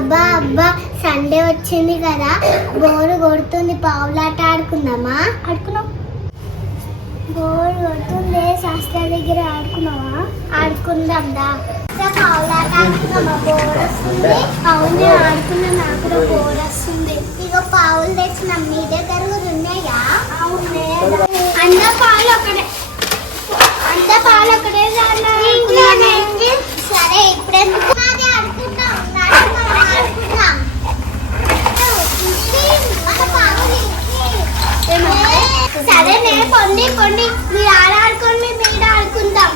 అబ్బా అబ్బా సండే వచ్చింది కదా, బోరు కొడుతుంది, పావులాట ఆడుకుందామా? ఆడుకున్నాం. బోరు కొడుతుంది, శాస్త్ర దగ్గర ఆడుకున్నావా? ఆడుకుందాం దా. పావులాట ఆడుకున్నామా? బోర్ వస్తుంది. అవునే ఆడుకున్నా, నాకు కూడా బోర్ వస్తుంది. ఇక పావులు తెచ్చినాం, మీ దగ్గర కూడా ఉన్నాయా? అవునే, అంత పాలు ఒకటే, అంత పాలు ఒకటే. సరే ఇప్పుడు ఎందుకు ఆడుకుంటాం, సరే నేను పొండి పొండి, మీరు ఆడుకోండి, మీరు ఆడుకుందాం.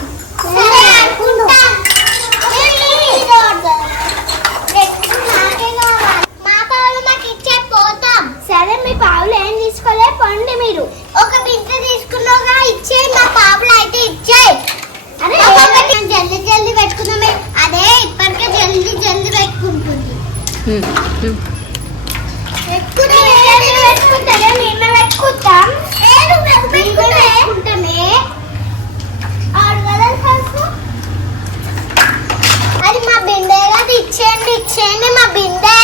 మా పావులు మాకు ఇచ్చే పోతాం. సరే మీ పావులు ఏం తీసుకోలే, పొండి మీరు. ఒక బిడ్డ తీసుకున్నావుగా, ఇచ్చే. మా పావులు అయితే ఇచ్చాయి. అరే జల్దీ జల్దీ పెట్టుకున్నామే, అదే ఇప్పటికే జల్దీ జల్దీ పెట్టుకుంటుంది. పెట్టుకుంటారే, మేమే పెట్టుకుంటాం. అది మా బిందె కదా, ఇచ్చేయండి ఇచ్చేయండి మా బిందె.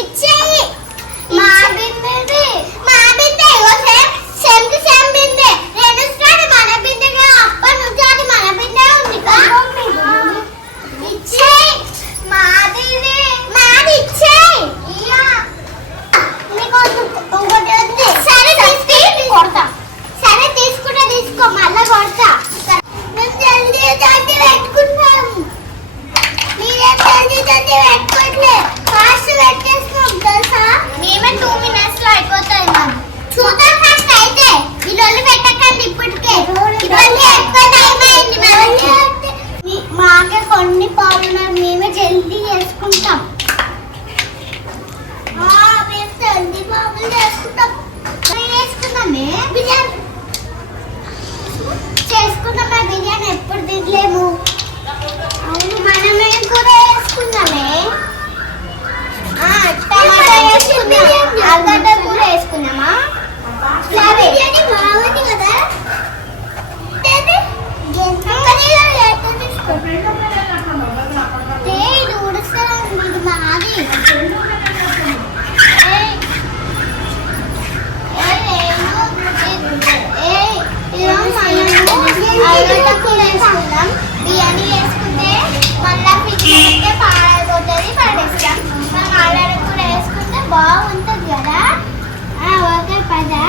ఇచ్చేయి మా బిందె, మా బిందె సేమ్ టు సేమ్ బిందె. నేను స్టార్ట్ మన బిందెగా, అప్పటి నుంచి అది మన బిందె ఉంది. ఇచ్చేయి మాది, మాది ఇచ్చేయి. సరే కొడతా, సరే తీసుకుంటా, తీసుకో, మళ్ళా కొడతా. మేము జల్దీ జల్దీ పెట్టుకుంటాం, మీరేం జల్దీ జల్దీ పెట్టుకోవట్లే, ఫాస్ట్ పెట్టేస్తున్నాం తెలుసా. మేమే 2 minutes లో అయిపోతాయి. మనం చూద్దాం ఫస్ట్ అయితే, ఇల్లు పెట్టకండి ఇప్పటికే, ఇవన్నీ ఎక్కువ టైం అయింది. మాకే కొన్ని పావులు, మేమే జల్దీ చేసుకుంటాం. మేము జల్దీ పావులు చేసుకుంటాం. చేసుకుందామే బిర్యానీ, చేసుకుందామా బిర్యానీ, ఎప్పుడు తినలేము. అవును, మనమే కూడా వేసుకుందామే. టమాటా వేసుకుందాం, ఆలుగడ్డ కూర వేసుకుందామా? బిర్యానీ బాగుంది కదా. ఇది ఉడుస్తాను, ఇది మాది. బిర్యానీ వేసుకుంటే మళ్ళీ ఫ్రిడ్జ్ పెడితే పాడైపోతుంది, పడేస్తాం. మనం ఆలుగడ్డ కూర వేసుకుంటే బాగుంటుంది కదా. ఓకే పదా.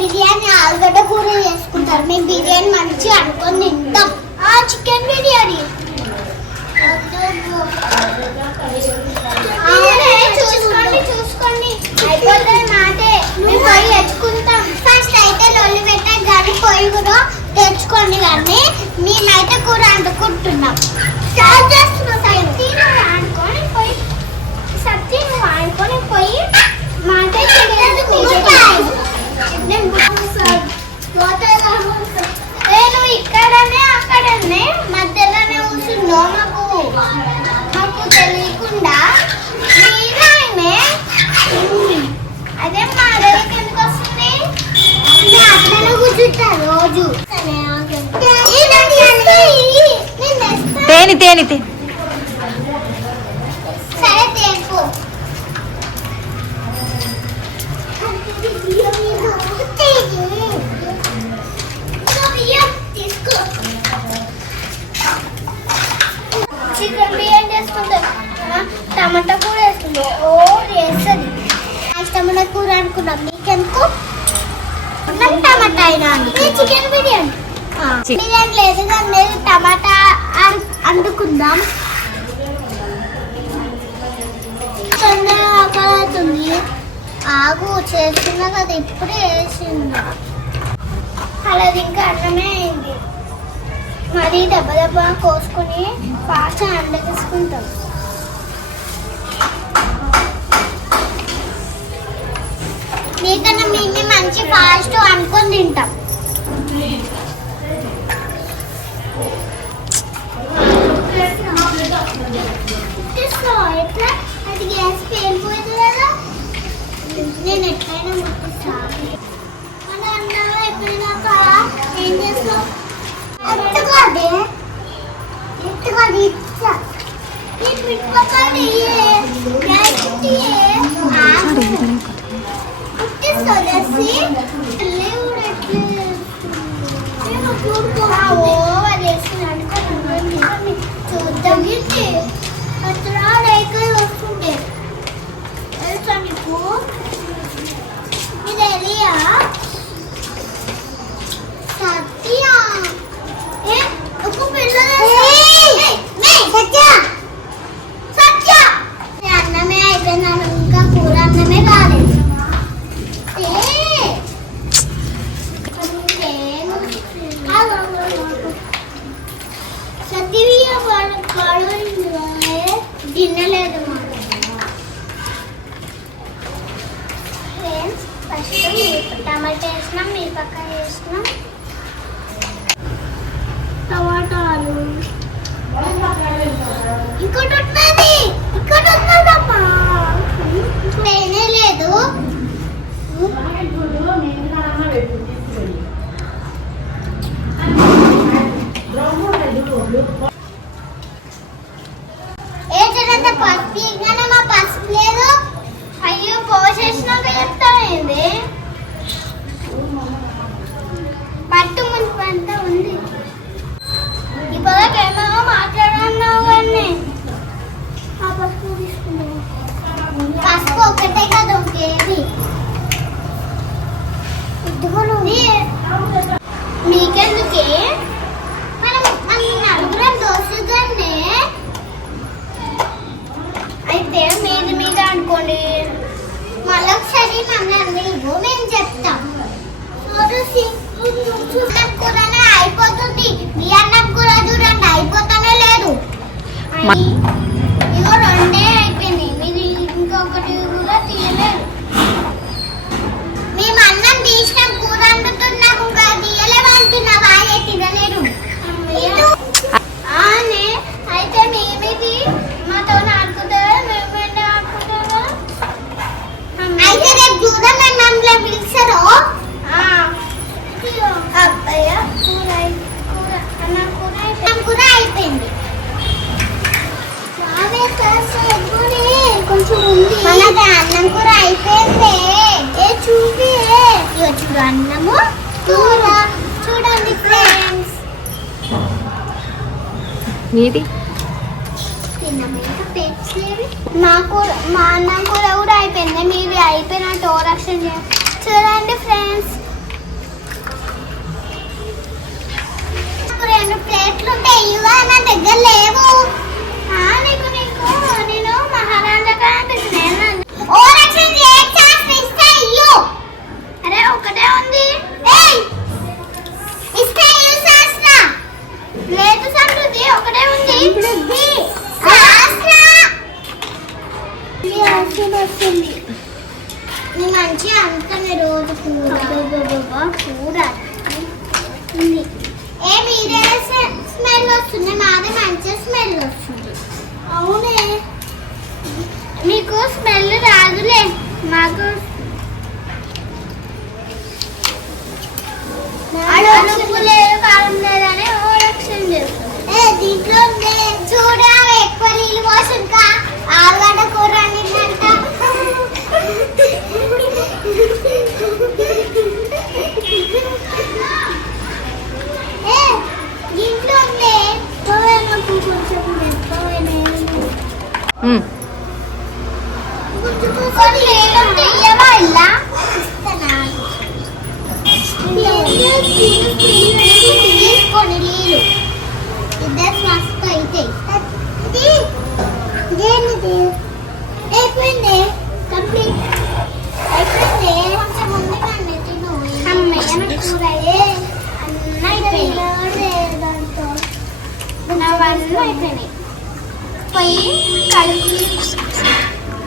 బిర్యానీ ఆలుగడ్డ కూర వేసుకుంటారు, మేము బిర్యానీ మంచిగా అనుకొని తింటాం. చికెన్ బిర్యానీ చూసుకోండి చూసుకోండి, అయిపోతుంది మాటే. మేము పోయి తెచ్చుకుంటాం. ఫస్ట్ అయితే లొల్లి పెట్టే కానీ పొయ్యి కూడా తెచ్చుకోండి, కానీ మేమైతే కూర అంటుకుంటున్నాం. స్టార్ట్ చేస్తున్నాం. సబ్జీ నువ్వు ఆడుకొని పోయి, సబ్జీ నువ్వు ఆడుకొని పోయి మాటే నువ్వు ఇక్కడనే అక్కడనే మధ్యలోనే కూర్చున్నావు. మాకు తెలియకుండా అదే మా దగ్గరికి ఎందుకు వస్తుంది? అట్లనే కూర్చుంటా రోజు. తేని తేని సరే తేనుకో. చికెన్ బిర్యానీ చేసుకుంటాం, టమాటా కూర వేసుకుంటాం. వేస్తుంది టమాటా కూర అనుకున్నాం. నీకెందుకు టమాటా అయినా చికెన్ బిర్యానీ బిర్యానీ లేదు కానీ టమాటా అంటుకుందాం. తొందరగా అవుతుంది, ఆగు చేస్తున్నా కదా, ఇప్పుడే వేసింది. అలా ఇంకా అన్నమే అయింది. మరి దెబ్బ దెబ్బ కోసుకొని ఫాస్ట్ అండకేసుకుంటాం. మీకన్నా మేము మంచి ఫాస్ట్ అనుకొని తింటాం. ఎట్లా అది గ్యాస్ పేలిపోయింది కదా, నేను ఎట్లయినా ముట్టిస్తాను. మన అన్నావా ఎప్పుడైనా ఏం చేస్తావు? ఎత్తుకోండి ఎత్తుకోండి వస్తుండే తెలుసా నీకు ఇది ఎలియా సత్య అన్నమే అయిపోయింది ఇంకా కూర అన్నమే కాలేదు తినలేదు ఫస్ట్ టమాటా వేసినాం మిరపకాయ వేసినాం టమాటాలు ఇంకోటి వస్తుందమ్మా వేయనే లేదు ఏంటంటే పసుపు ఇగానే మా పసుపు లేదు అయ్యో పోసేసినాక చెప్తానేంది పట్టు మునుపు అంతా ఉంది ఇప్పటికేమో మాట్లాడన్నావు కానీ ఆ పసుపు తీసుకున్నావు పసుపు ఒకటే కదా ఇంకేమి మీకెందుకే మనం నలుగురం దోస్తుగానే అయితే మీది మీద అనుకోండి మళ్ళీ ఒకసారి నన్ను మేము చెప్తాం కూరనే అయిపోతుంది మీ అన్నం కూర చూడండి అయిపోతానే లేదు ఇగో రెండే అయిపోయింది మీరు ఇంకొకటి కూడా తీయలేదు మేము అన్నం తీసినాం కూర వండుతున్నాం ఇంకా తీయలేమంటున్నా బాగా తినలేరు అయితే మేమేది మాతో ఆడుకుంటారా మేమే ఆడుకుంటారా అయితే రేపు చూద్దాం మమ్మల్ని పిలిచారు అబ్బయ్య కూర అన్నం కూర అయిపోయింది కొంచెం ఉంది మనకి అన్నం కూర అయిపోయింది చూపి చూడు అన్నము కూర చూడండి ఫ్రెండ్స్ మీది మా అన్నం కూర కూడా అయిపోయింది మీది అయిపోయినట్టు ఓరక్షణ చూడండి ఫ్రెండ్స్ రెండు ప్లేట్లు ఉంటాయి ఇవా నా దగ్గర లేవు నీకు నీకు నేను మహారాజా ఓరక్షణ అరే ఒకటే ఉంది లేదు సంస్కృతి ఒకటే ఉంది మంచి అంతనే రోజు కూర ఏ మీరే స్మెల్ వస్తుంది మాది మంచి స్మెల్ వస్తుంది అవునే మీకు స్మెల్ రాదులే మాకు ఉప్పు లేదు కారం లేదని రక్షణ చేస్తుంది దీంట్లో చూడ ఎక్కువ నీళ్ళు పోసుక ఆలుగడ్డ కూర నిన్నంట దీంట్లో తీసుకోండి నీళ్ళు ఇద్దరు మస్తు అయితే అయిపోయింది కంప్లీట్ అయిపోయింది కొంచెం ముందు కానీ తిను అమ్మయ్య కూర అన్న అయిపోయింది దాంతో అవన్నీ అయిపోయినాయి పోయి కడుపు